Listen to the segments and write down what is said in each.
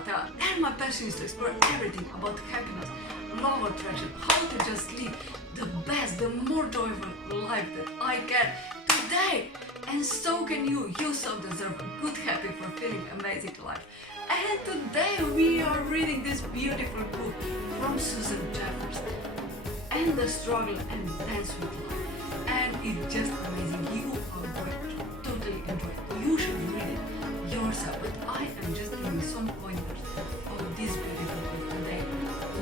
Kateja, and my passion is to explore everything about happiness, love, attraction, how to just live the best, the more joyful life that I can today. And so can you. You so deserve a good, happy, fulfilling, amazing life. And today we are reading this beautiful book from Susan Jeffers, and the struggle and dance with life. And it's just amazing. You are going to totally enjoy it. You should read it yourself. But I am just giving some pointers of this beautiful book today.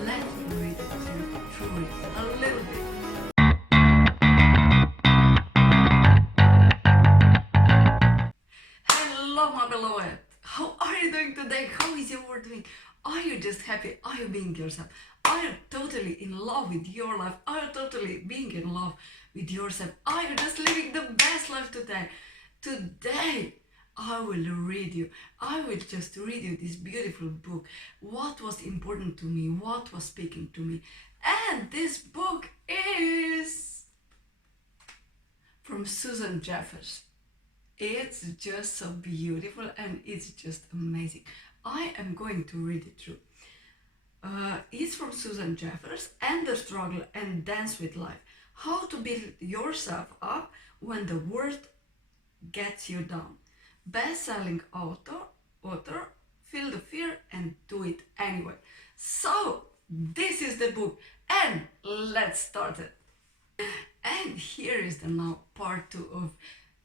Let me read it to you through it a little bit. Hello, my beloved. How are you doing today? How is your world doing? Are you just happy? Are you being yourself? Are you totally in love with your life? Are you totally being in love with yourself? Are you just living the best life today? Today, I will just read you this beautiful book. What was important to me? What was speaking to me? And this book is from Susan Jeffers. It's just so beautiful and it's just amazing. I am going to read it through. It's from Susan Jeffers, and the struggle and dance with life. How to build yourself up when the world gets you down. Best-selling author, feel the fear and do it anyway. So this is the book, and let's start it. And here is the now part 2 of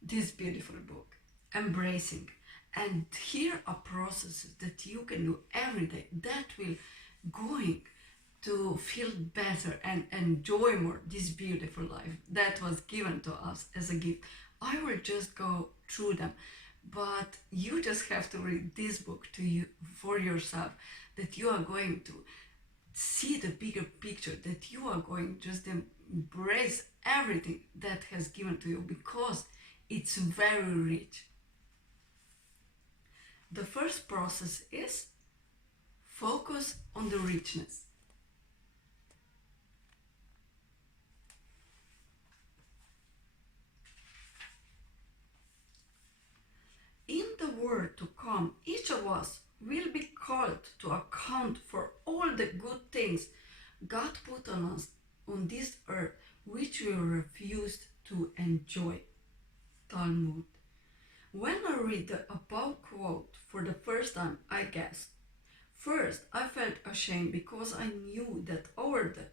this beautiful book, embracing. And here are processes that you can do every day that will going to feel better and enjoy more this beautiful life that was given to us as a gift. I will just go through them, but you just have to read this book to you for yourself, that you are going to see the bigger picture, that you are going to just embrace everything that has given to you, because it's very rich. The first process is focus on the richness. In the world to come, each of us will be called to account for all the good things God put on us on this earth, which we refused to enjoy. Talmud. When I read the above quote for the first time, I gasped. First, I felt ashamed because I knew that over the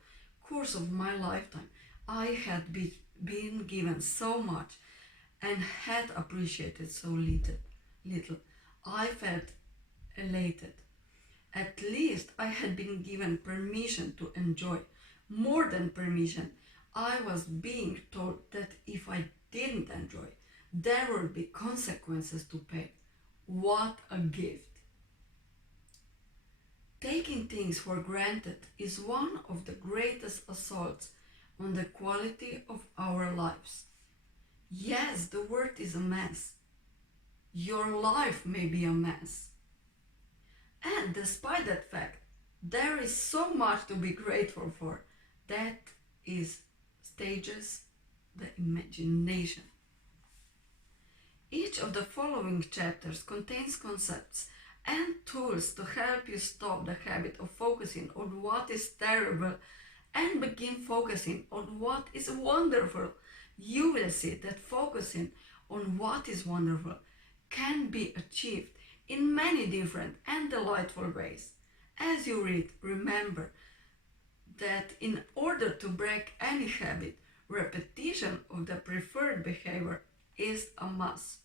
course of my lifetime, I had been given so much and had appreciated so little. I felt elated. At least I had been given permission to enjoy. More than permission, I was being told that if I didn't enjoy, there would be consequences to pay. What a gift! Taking things for granted is one of the greatest assaults on the quality of our lives. Yes, the world is a mess. Your life may be a mess. And despite that fact, there is so much to be grateful for. That is stages the imagination. Each of the following chapters contains concepts and tools to help you stop the habit of focusing on what is terrible and begin focusing on what is wonderful. You will see that focusing on what is wonderful can be achieved in many different and delightful ways. As you read, remember that in order to break any habit, repetition of the preferred behavior is a must.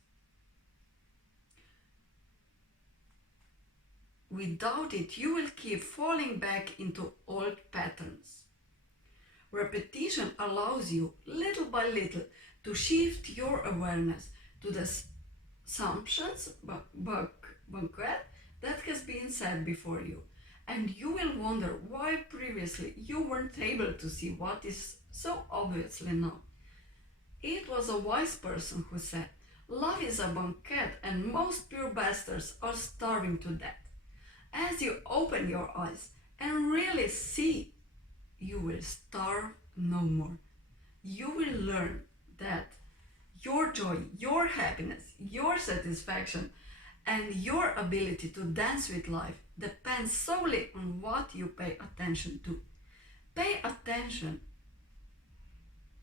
Without it, you will keep falling back into old patterns. Repetition allows you, little by little, to shift your awareness to the assumptions banquet that has been set before you, and you will wonder why previously you weren't able to see what is so obviously now. It was a wise person who said, "Love is a banquet and most pure bastards are starving to death." As you open your eyes and really see, you will starve no more. You will learn that your joy, your happiness, your satisfaction, And your ability to dance with life depends solely on what you pay attention to. Pay attention.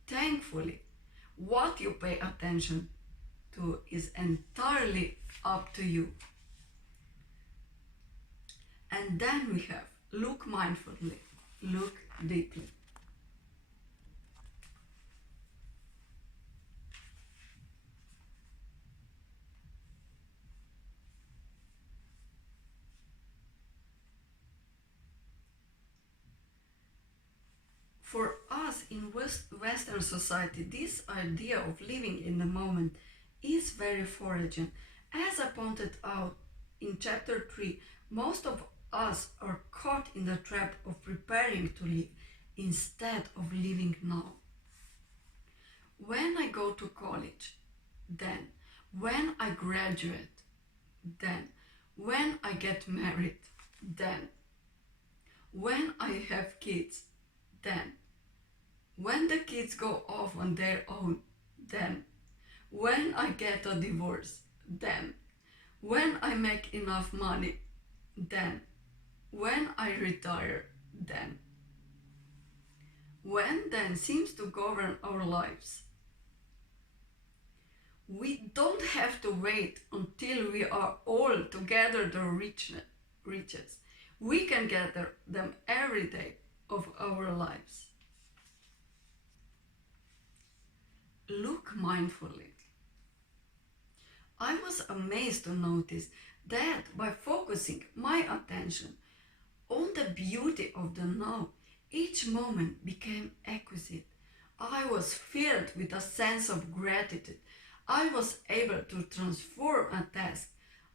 Thankfully, what you pay attention to is entirely up to you. And then we have look mindfully, look deeply. For us in Western society, this idea of living in the moment is very foreign. As I pointed out in chapter 3, most of us are caught in the trap of preparing to live instead of living now. When I go to college, then. When I graduate, then. When I get married, then. When I have kids, then. When the kids go off on their own, then. When I get a divorce, then. When I make enough money, then. When I retire, then. When then seems to govern our lives. We don't have to wait until we are all together the riches. We can gather them every day of our lives. Look mindfully. I was amazed to notice that by focusing my attention on the beauty of the now, each moment became exquisite. I was filled with a sense of gratitude. I was able to transform a task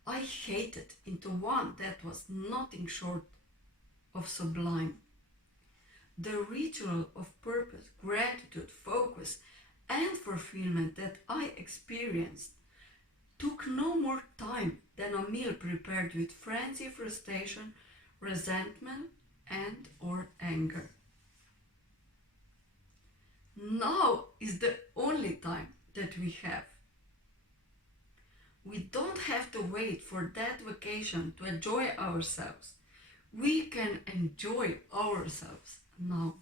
I hated into one that was nothing short of sublime. The ritual of purpose, gratitude, focus, and fulfillment that I experienced took no more time than a meal prepared with frenzy, frustration, resentment, and or anger. Now is the only time that we have. We don't have to wait for that vacation to enjoy ourselves. We can enjoy ourselves now.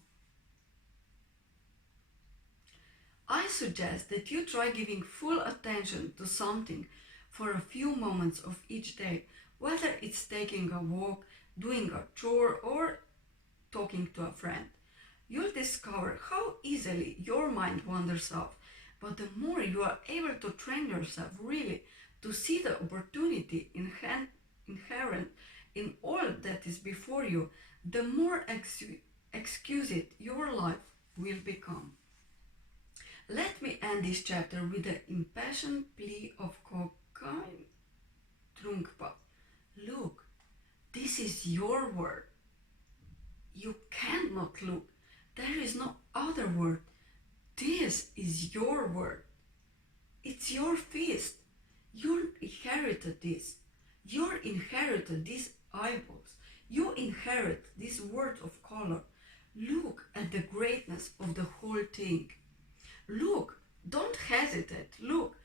I suggest that you try giving full attention to something for a few moments of each day, whether it's taking a walk, doing a chore, or talking to a friend. You'll discover how easily your mind wanders off, but the more you are able to train yourself really to see the opportunity inherent in all that is before you, the more exquisite your life will become. Let me end this chapter with the impassioned plea of Kokai Trungpa. Look, this is your word. You cannot look. There is no other word. This is your word. It's your feast. You inherited this. You inherited these eyeballs. You inherit this word of color. Look at the greatness of the whole thing. Look, don't hesitate. Look,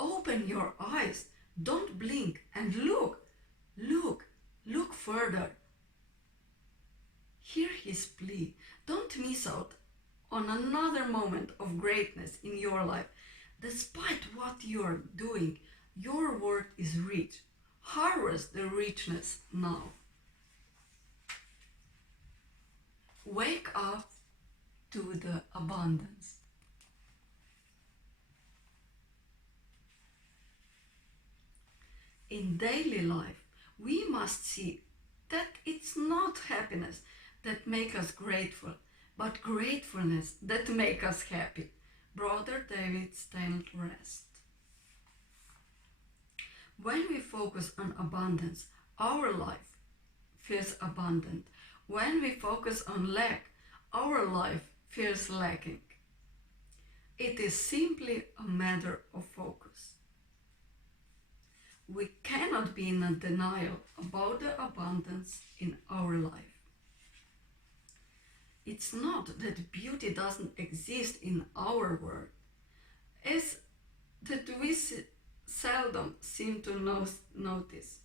open your eyes. Don't blink and look. Look further. Hear his plea. Don't miss out on another moment of greatness in your life. Despite what you are doing, your worth is rich. Harvest the richness now. Wake up to the abundance. In daily life, we must see that it's not happiness that makes us grateful, but gratefulness that makes us happy. Brother David Stanley Rest. When we focus on abundance, our life feels abundant. When we focus on lack, our life feels lacking. It is simply a matter of focus. We cannot be in a denial about the abundance in our life. It's not that beauty doesn't exist in our world. It's that we seldom seem to notice.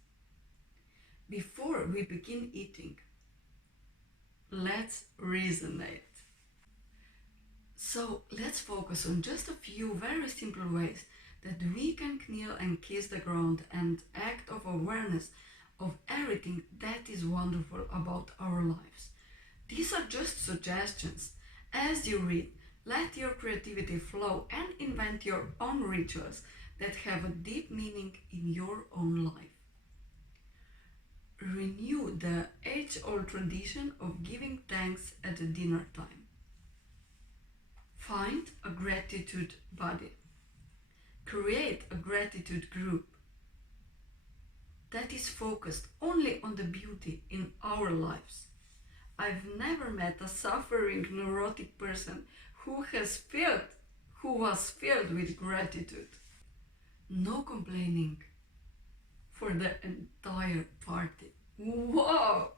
Before we begin eating, let's resonate. So let's focus on just a few very simple ways that we can kneel and kiss the ground and act of awareness of everything that is wonderful about our lives. These are just suggestions. As you read, let your creativity flow and invent your own rituals that have a deep meaning in your own life. Renew the age-old tradition of giving thanks at the dinner time. Find a gratitude buddy. Create a gratitude group that is focused only on the beauty in our lives. I've never met a suffering neurotic person who was filled with gratitude. No complaining for the entire party. Whoa!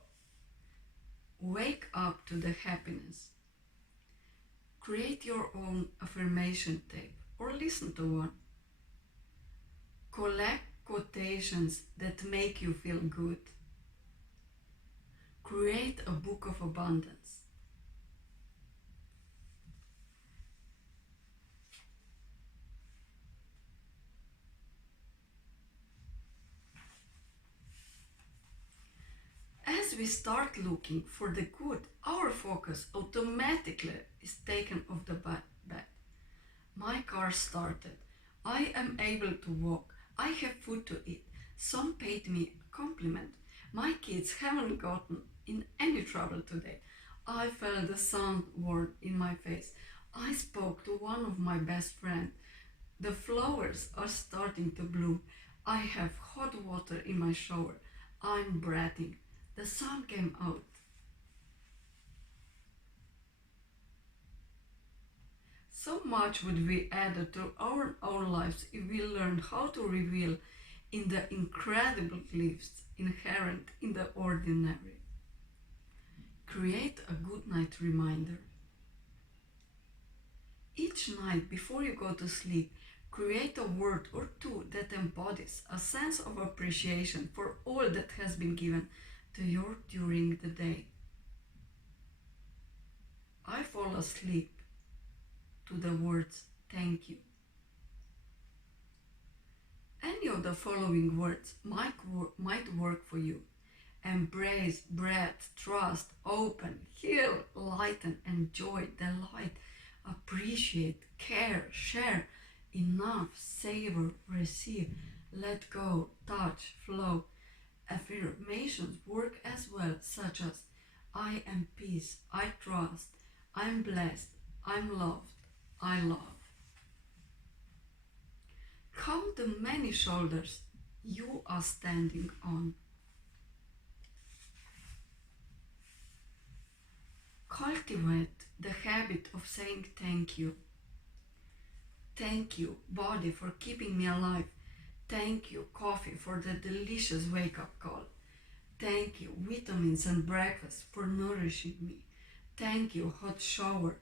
Wake up to the happiness. Create your own affirmation tape or listen to one. Collect quotations that make you feel good. Create a book of abundance. As we start looking for the good, our focus automatically is taken off the bad. My car started. I am able to walk. I have food to eat. Some paid me a compliment. My kids haven't gotten in any trouble today. I felt the sun warm in my face. I spoke to one of my best friends. The flowers are starting to bloom. I have hot water in my shower. I'm breathing. The sun came out. So much would be added to our own lives if we learned how to reveal in the incredible gifts inherent in the ordinary. Create a good night reminder. Each night before you go to sleep, create a word or two that embodies a sense of appreciation for all that has been given to you during the day. I fall asleep to the words thank you. Any of the following words might work for you. Embrace, breath, trust, open, heal, lighten, enjoy, delight, appreciate, care, share, enough, savor, receive, let go, touch, flow. Affirmations work as well, such as I am peace, I trust, I'm blessed, I'm loved, I love. Count the many shoulders you are standing on. Cultivate the habit of saying thank you. Thank you, body, for keeping me alive. Thank you, coffee, for the delicious wake-up call. Thank you, vitamins and breakfast, for nourishing me. Thank you, hot shower,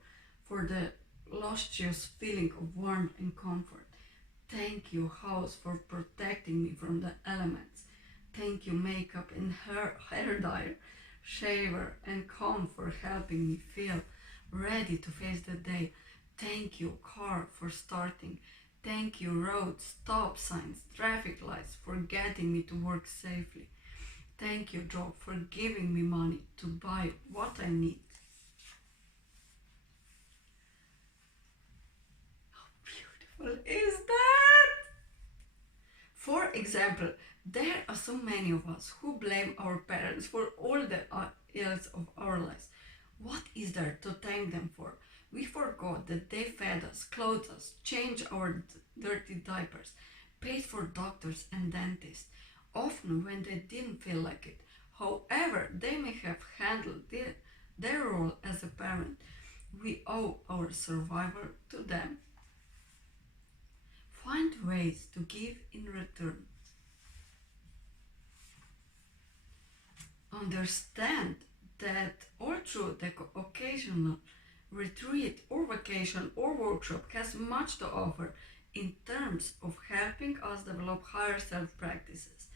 for the luscious feeling of warmth and comfort. Thank you, house, for protecting me from the elements. Thank you, makeup and hair dryer, shaver and comb, for helping me feel ready to face the day. Thank you, car, for starting. Thank you, roads, stop signs, traffic lights, for getting me to work safely. Thank you, job, for giving me money to buy what I need. How beautiful is that? For example, there are so many of us who blame our parents for all the ills of our lives. What is there to thank them for? We forgot that they fed us, clothed us, changed our dirty diapers, paid for doctors and dentists, often when they didn't feel like it. However they may have handled their role as a parent, we owe our survival to them. Find ways to give in return. Understand that all through the occasional retreat or vacation or workshop has much to offer in terms of helping us develop higher self practices.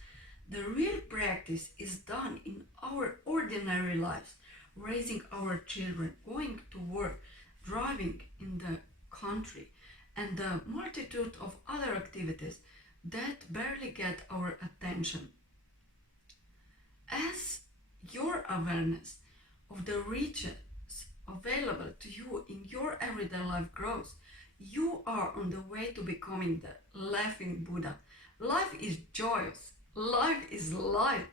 The real practice is done in our ordinary lives, raising our children, going to work, driving in the country, and the multitude of other activities that barely get our attention. As your awareness of the riches available to you in your everyday life grows, you are on the way to becoming the laughing Buddha. Life is joyous, life is light,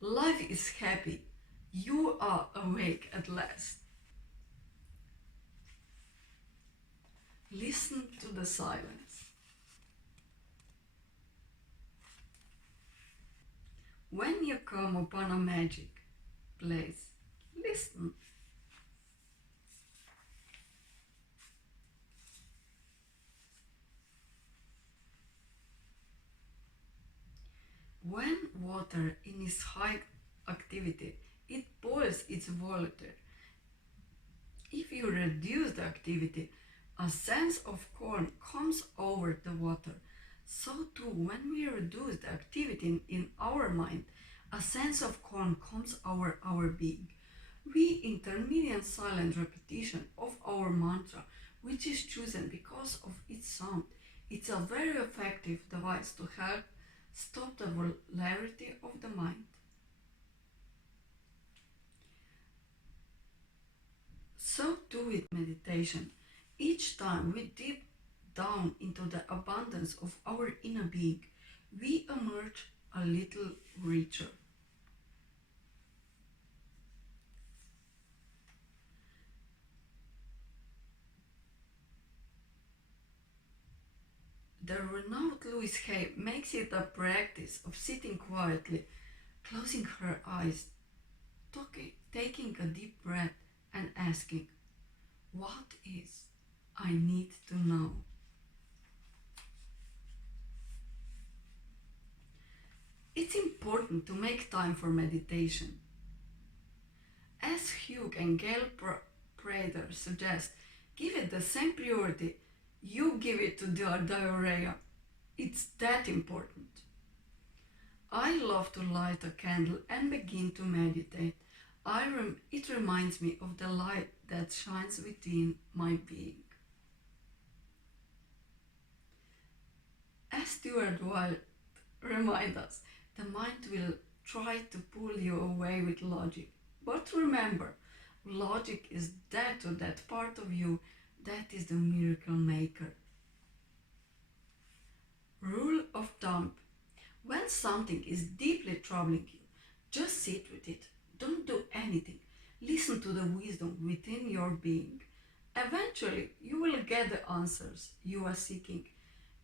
life is happy. You are awake at last. Listen to the silence. When you come upon a magic place, listen. When water in its high activity, it boils its water. If you reduce the activity, a sense of calm comes over the water. So too, when we reduce the activity in our mind, a sense of calm comes over our being. We intermediate silent repetition of our mantra, which is chosen because of its sound. It's a very effective device to help stop the volatility of the mind. So too with meditation. Each time we deep down into the abundance of our inner being, we emerge a little richer. The renowned Louise Hay makes it a practice of sitting quietly, closing her eyes, taking a deep breath, and asking, "What is I need to know?" It's important to make time for meditation. As Hugh and Gail Prater suggest, give it the same priority you give it to the diarrhea. It's that important. I love to light a candle and begin to meditate. It reminds me of the light that shines within my being. As Stuart Wilde reminds us, the mind will try to pull you away with logic. But remember, logic is dead to that part of you that is the miracle maker. Rule of thumb. When something is deeply troubling you, just sit with it. Don't do anything. Listen to the wisdom within your being. Eventually, you will get the answers you are seeking.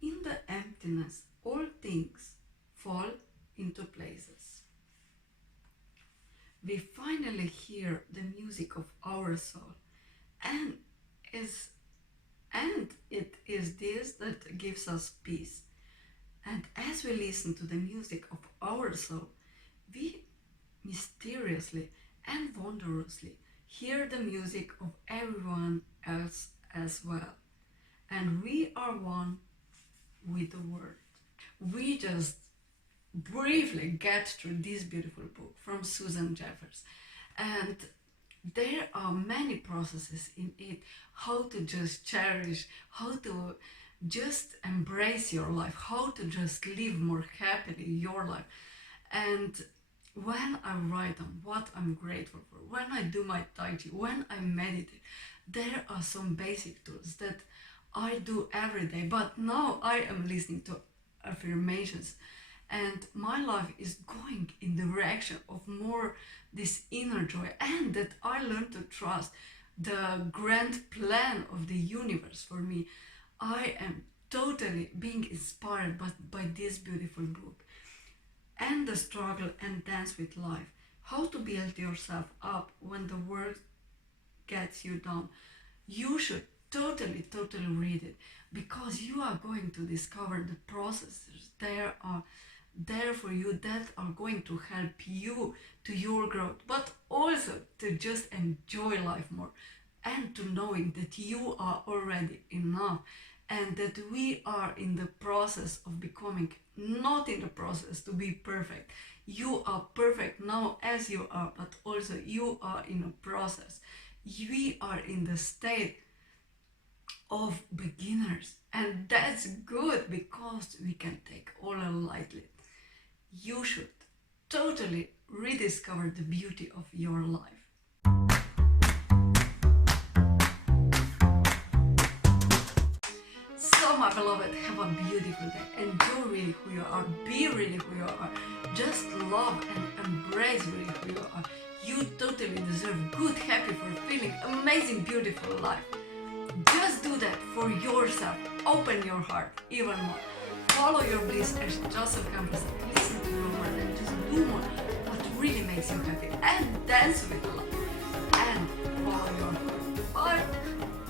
In the emptiness, all things fall into places. We finally hear the music of our soul, and is and it is this that gives us peace. And as we listen to the music of our soul, we mysteriously and wondrously hear the music of everyone else as well. And we are one with the world. We just briefly get through this beautiful book from Susan Jeffers. And there are many processes in it, how to just cherish, how to just embrace your life, how to just live more happily your life. And when I write on what I'm grateful for, when I do my Tai Chi, when I meditate, there are some basic tools that I do every day. But now I am listening to affirmations, and my life is going in the direction of more this inner joy, and that I learn to trust the grand plan of the universe for me. I am totally being inspired by this beautiful book. And the struggle and dance with life. How to build yourself up when the world gets you down. You should totally read it, because you are going to discover the processes there for you that are going to help you to your growth, but also to just enjoy life more, and to knowing that you are already enough, and that we are in the process of becoming, not in the process to be perfect. You are perfect now as you are, but also you are in a process. We are in the state of beginners, and that's good because we can take all lightly. You should totally rediscover the beauty of your life. So my beloved, have a beautiful day. Enjoy really who you are. Be really who you are. Just love and embrace really who you are. You totally deserve good, happy, fulfilling, amazing, beautiful life. Just do that for yourself. Open your heart even more. Follow your bliss as Jeffers. Listen to your heart and just do more what really makes you happy. And dance with love. And follow your heart. Bye.